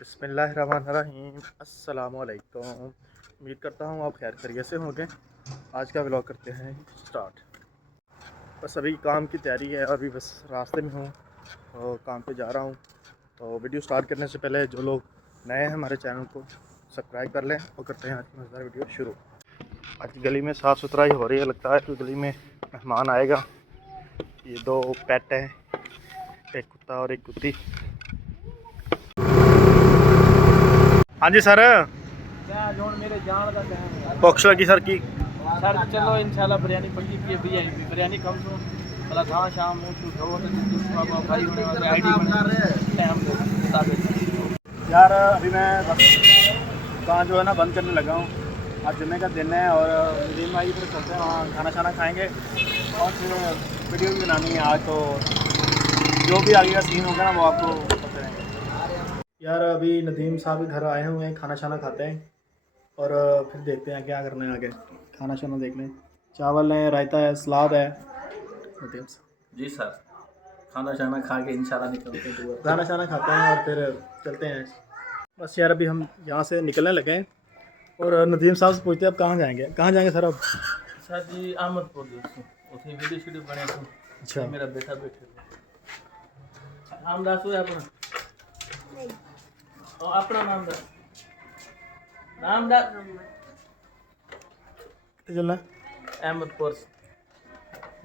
बिस्मिल्लाहिर्रहमानिर्रहीम। अस्सलामुअलैकुम। उम्मीद करता हूँ आप खैर खैरियत से होंगे। आज का व्लॉग करते हैं स्टार्ट। बस अभी काम की तैयारी है, अभी बस रास्ते में हूँ और काम पे जा रहा हूँ। तो वीडियो स्टार्ट करने से पहले जो लोग नए हैं हमारे चैनल को सब्सक्राइब कर लें और करते हैं आज की मज़ेदार वीडियो शुरू। आज गली में साफ़ सुथराई हो रही है, लगता है कि गली में मेहमान आएगा। ये दो पेट हैं, एक कुत्ता और एक कुत्ती। हाँ जी सर, मेरे जान का टाइम भुख लगी सर की। सर चलो इंशाल्लाह बिरयानी पक्की की वीआईपी बिरयानी कम से भला था शाम मुंह छू दो तो जिसको भाई होने वाले आईडी टाइम दो मुताबिक। यार अभी मैं बस दुकान जो है ना बंद करने लगा हूँ। आज जुम्मे का दिन है और नदीम भाई फिर चलते हैं वहाँ, खाना शाना खाएँगे और फिर वीडियो भी बनानी है आज। तो जो भी आगे का सीन होगा ना वो आपको बताते रहेंगे। यार अभी नदीम साहब घर आए हुए हैं, खाना शाना खाते हैं और फिर देखते हैं क्या करना है आगे। खाना शाना देख लें, चावल है, रायता है, सलाद है। नदीम साहब जी सर खाना शाना खा के इंशाल्लाह निकलते हैं। खाना शाना खाते हैं और फिर चलते हैं। बस यार अभी हम यहाँ से निकलने लगे हैं और नदीम साहब से पूछते हैं अब कहाँ जाएंगे सर अब। सर जी अहमदपुर उसे वीडियो बने तो अच्छा, मेरा बेटा बैठे नाम दस हुआ अपना और अपना नाम दस कितने चलना है? अहमदपुर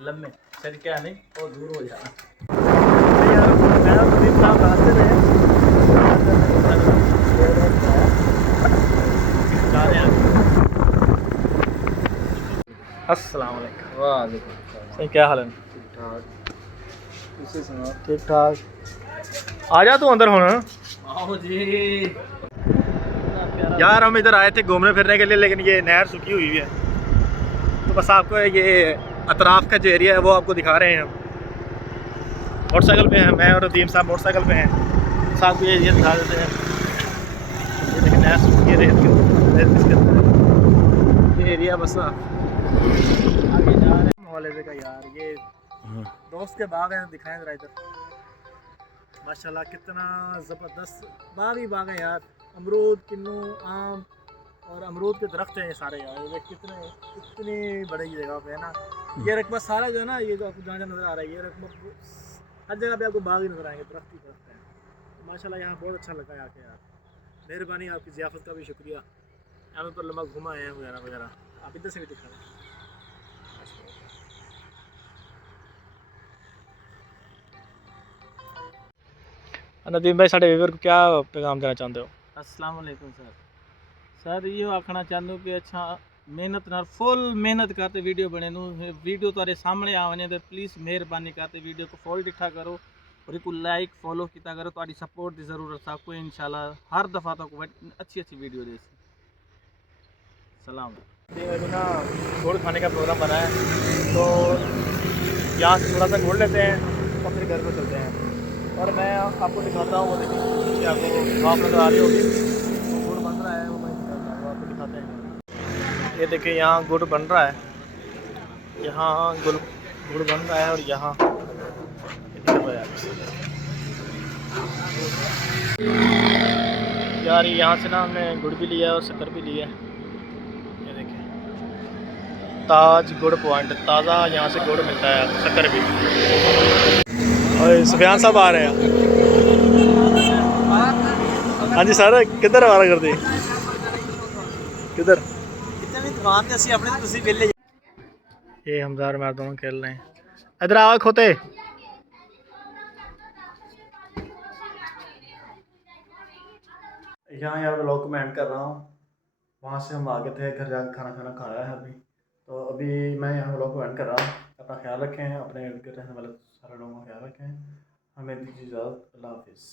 लम्बे सर क्या नहीं और दूर हो जाना। यार मैं और नदीम साहब रास्ते में हैं। अस्सलाम वालेकुम। वालेकुम सलाम। सही, क्या हाल है? ठीक ठाक उसे सुनाओ। ठीक ठाक। आ जा तू अंदर होना। आओ जी। यार हम इधर आए थे घूमने फिरने के लिए, लेकिन ये नहर सूखी हुई है। तो बस आपको ये अतराफ़ का जो एरिया है वो आपको दिखा रहे हैं। हम मोटरसाइकिल पे हैं, मैं और रदीम साहब मोटरसाइकिल पे हैं। साथ को ये एरिया दिखा देते हैं। ये देखिए नहर सूखी है, रेत किसके अंदर ये एरिया। बस आगे जा रहे हैं मौलवी का। यार ये दोस्त के बाग हैं, दिखाएं ज़रा इधर। माशाल्लाह कितना ज़बरदस्त बाग ही बाग है यार। अमरूद, किन्नू, आम और अमरूद के दरख्त हैं ये सारे। यार ये कितने कितनी बड़ी जगह पे है ना। ये रकबा सारा जो है ना, ये जो आपको जहाँ जहाँ नज़र आ रहा है, ये रकबा हर जगह पे आपको बाग ही नज़र आएंगे, दरख्त ही दरख्त हैं। तो माशाल्लाह यहाँ बहुत अच्छा लगा आके यार। मेहरबानी, आपकी ज़ियाफ़त का भी शुक्रिया। यहाँ पर लम्बा घुमा आए हैं वगैरह वगैरह। आप इधर से भी दिखा दें। नदीम भाई साढ़े व्यूअर को क्या पैगाम देना चाहते हो? अस्सलाम वालेकुम सर। सर ये आखना चाहूँ कि अच्छा मेहनत नाल फुल मेहनत करते वीडियो बने वीडियो तुम्हारे सामने आ वने तो प्लीज़ मेहरबानी करते वीडियो को फुल दिखा करो और एक लाइक फॉलो किया करो। तुम्हारी सपोर्ट की ज़रूरत आपको इंशाल्लाह हर दफ़ा तो अच्छी अच्छी वीडियो दे सलाम। अभी ना गुड़ खाने का प्रोग्राम बना है, तो यहाँ से थोड़ा सा गुड़ लेते हैं और फिर घर को चलते हैं। और मैं आपको दिखाता हूँ, वो देखिए आपको भाप नज़र आ रही होगी। गुड़ बन रहा है, वो मैं दिखाता हूँ, आपको दिखाते हैं। ये देखिए यहाँ गुड़ बन रहा है, यहाँ गुड़ गुड़ बन रहा है और यहाँ ये निकल रहा है। यार यहाँ से ना हमने गुड़ भी लिया है और शक्कर भी लिया है। ये देखिए ताज गुड़ पॉइंट, ताज़ा यहाँ से गुड़ मिलता है, शक्कर भी। और सुफियान साहब आ रहे हैं। हाँ जी सर, किधर आवारा कर दी? किधर? ये हमदार मैं दोनों खेल रहे हैं। इधर आओ खोते। यहाँ यार व्लॉग को मैं एंड कर रहा हूँ। वहाँ से हम आगे थे, घर जाकर खाना खाना खाया है अभी। तो अभी मैं यहाँ व्लॉग को एंड कर रहा हूँ। अपना ख्याल रखें, अपने इर्द गिर्द रहने वाले सारे लोगों का ख्याल रखें। हमें दीजिए इजाज़त। अल्लाह हाफिज़।